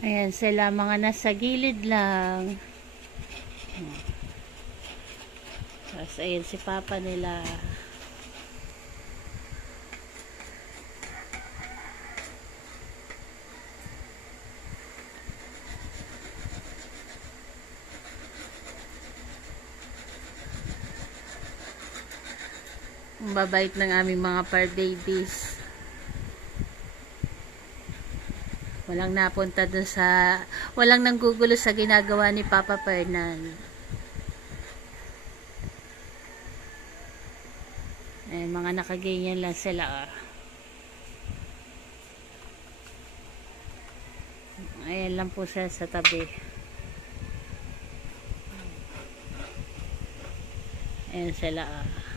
Ayan sila, mga nasa gilid lang. Tapos ayan si papa nila. Ang babait ng aming mga par babies. Walang napunta dun sa, walang nanggugulo sa ginagawa ni Papa Fernan. Eh, mga nakaganyan lang sila. ah. Ayan lang po sila sa tabi. Ayan sila. ah.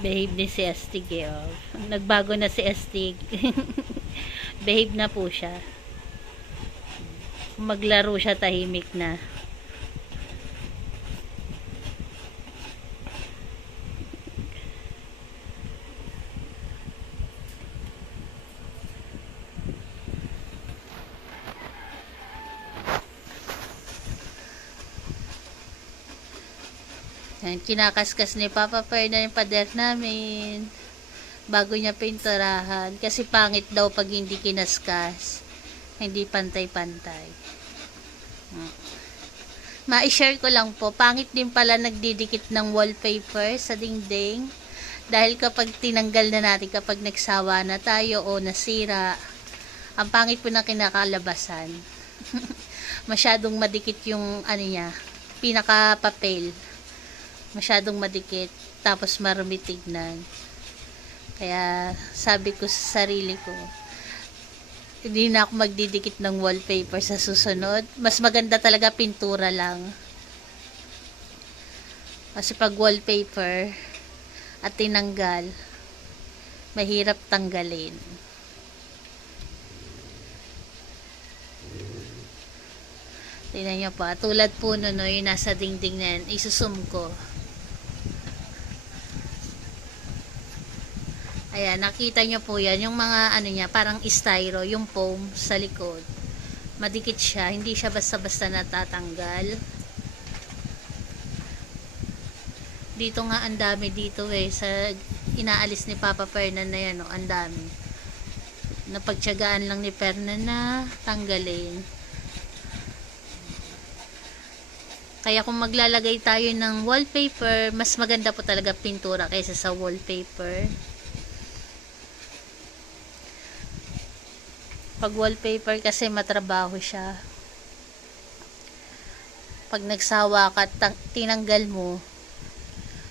Behave ni si Estig eh. Oh. Nagbago na si Estig. Behave na po siya. Maglaro siya tahimik na. Yan, kinakaskas ni Papa Fernan yung pader namin. Bago niya pinturahan. Kasi pangit daw pag hindi kinaskas. Hindi pantay-pantay. Hmm. Ma-share ko lang po. Pangit din pala nagdidikit ng wallpaper sa dingding. Dahil kapag tinanggal na natin, kapag nagsawa na tayo o nasira, ang pangit po na kinakalabasan. Masyadong madikit yung ano niya, pinaka-papel masyadong madikit tapos marumi tignan kaya sabi ko sa sarili ko hindi na ako magdidikit ng wallpaper sa susunod mas maganda talaga pintura lang kasi pag wallpaper at tinanggal mahirap tanggalin Tingnan nyo pa. Tulad po nun, no, yung nasa dingding na yan. Isusum ko. Ayan, nakita nyo po yan. Yung mga, ano niya, parang styro, yung foam sa likod. Madikit siya. Hindi siya basta-basta natatanggal. Dito nga, ang dami dito eh. Sa inaalis ni Papa Fernan na yan, no, ang dami. Napagtyagaan lang ni Fernan na tanggalin. Kaya kung maglalagay tayo ng wallpaper, mas maganda po talaga pintura kaysa sa wallpaper. Pag wallpaper kasi matrabaho siya. Pag nagsawa ka, ta- tinanggal mo,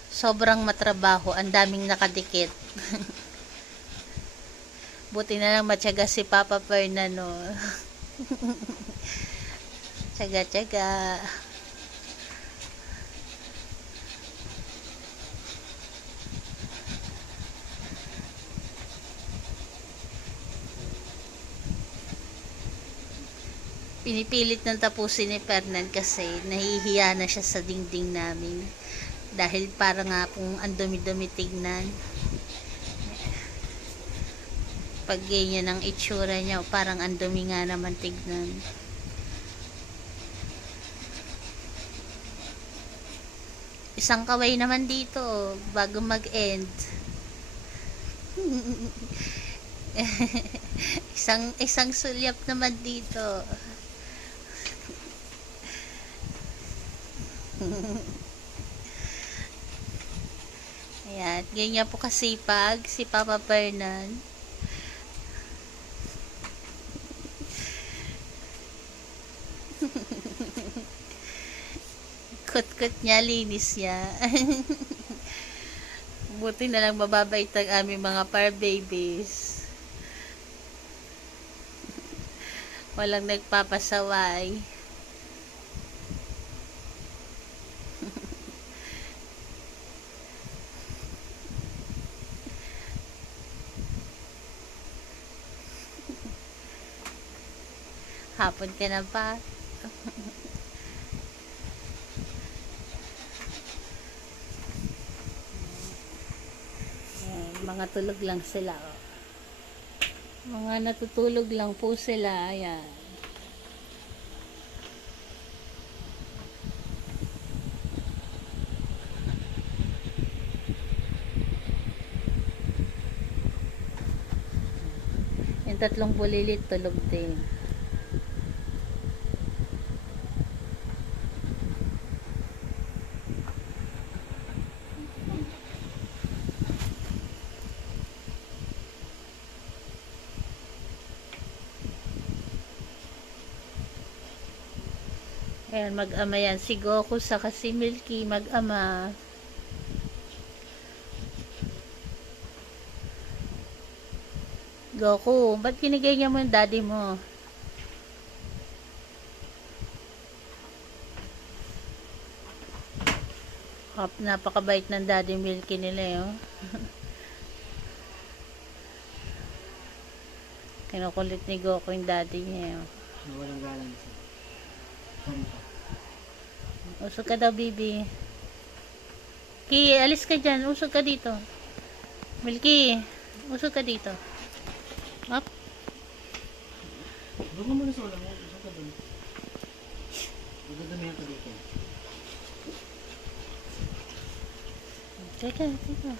sobrang matrabaho, ang daming nakadikit. Buti na lang matyaga si Papa Fernando. Tsaga-tsaga. Pinipilit ng tapusin ni Fernan kasi nahihiya na siya sa dingding namin. Dahil para nga pong ang dumi-dumi tignan. Pag ganyan ang itsura niya parang ang dumi nga naman tignan. Isang kaway naman dito bago mag-end. Isang isang sulyap naman dito Ayan, ganyan po kasipag si Papa Fernan. Kut-kut niya, linis niya. Buti na lang mababait ang aming mga par babies. Walang nagpapasaway. Hapon ka na pa. Ayan, mga tulog lang sila. Oh. Mga natutulog lang po sila. Ayan. Yung tatlong bulilit tulog din. Ayan, mag-ama yan. Si Goku sa si Milky, mag-ama. Goku, ba't kinigay niya mo yung daddy mo? Hap, napakabait ng daddy Milky nila eh, oh. Kinukulit ni Goku yung daddy niya, oh. Nawalang galang siya. Usog ka daw, bibi. Ki, alis ka dyan. Usog ka dito. Milky, usog ka dito. Up. Doon ka muna sa ulam mo. Doon ka doon. Magdadamihan ka dito. Teka, teka.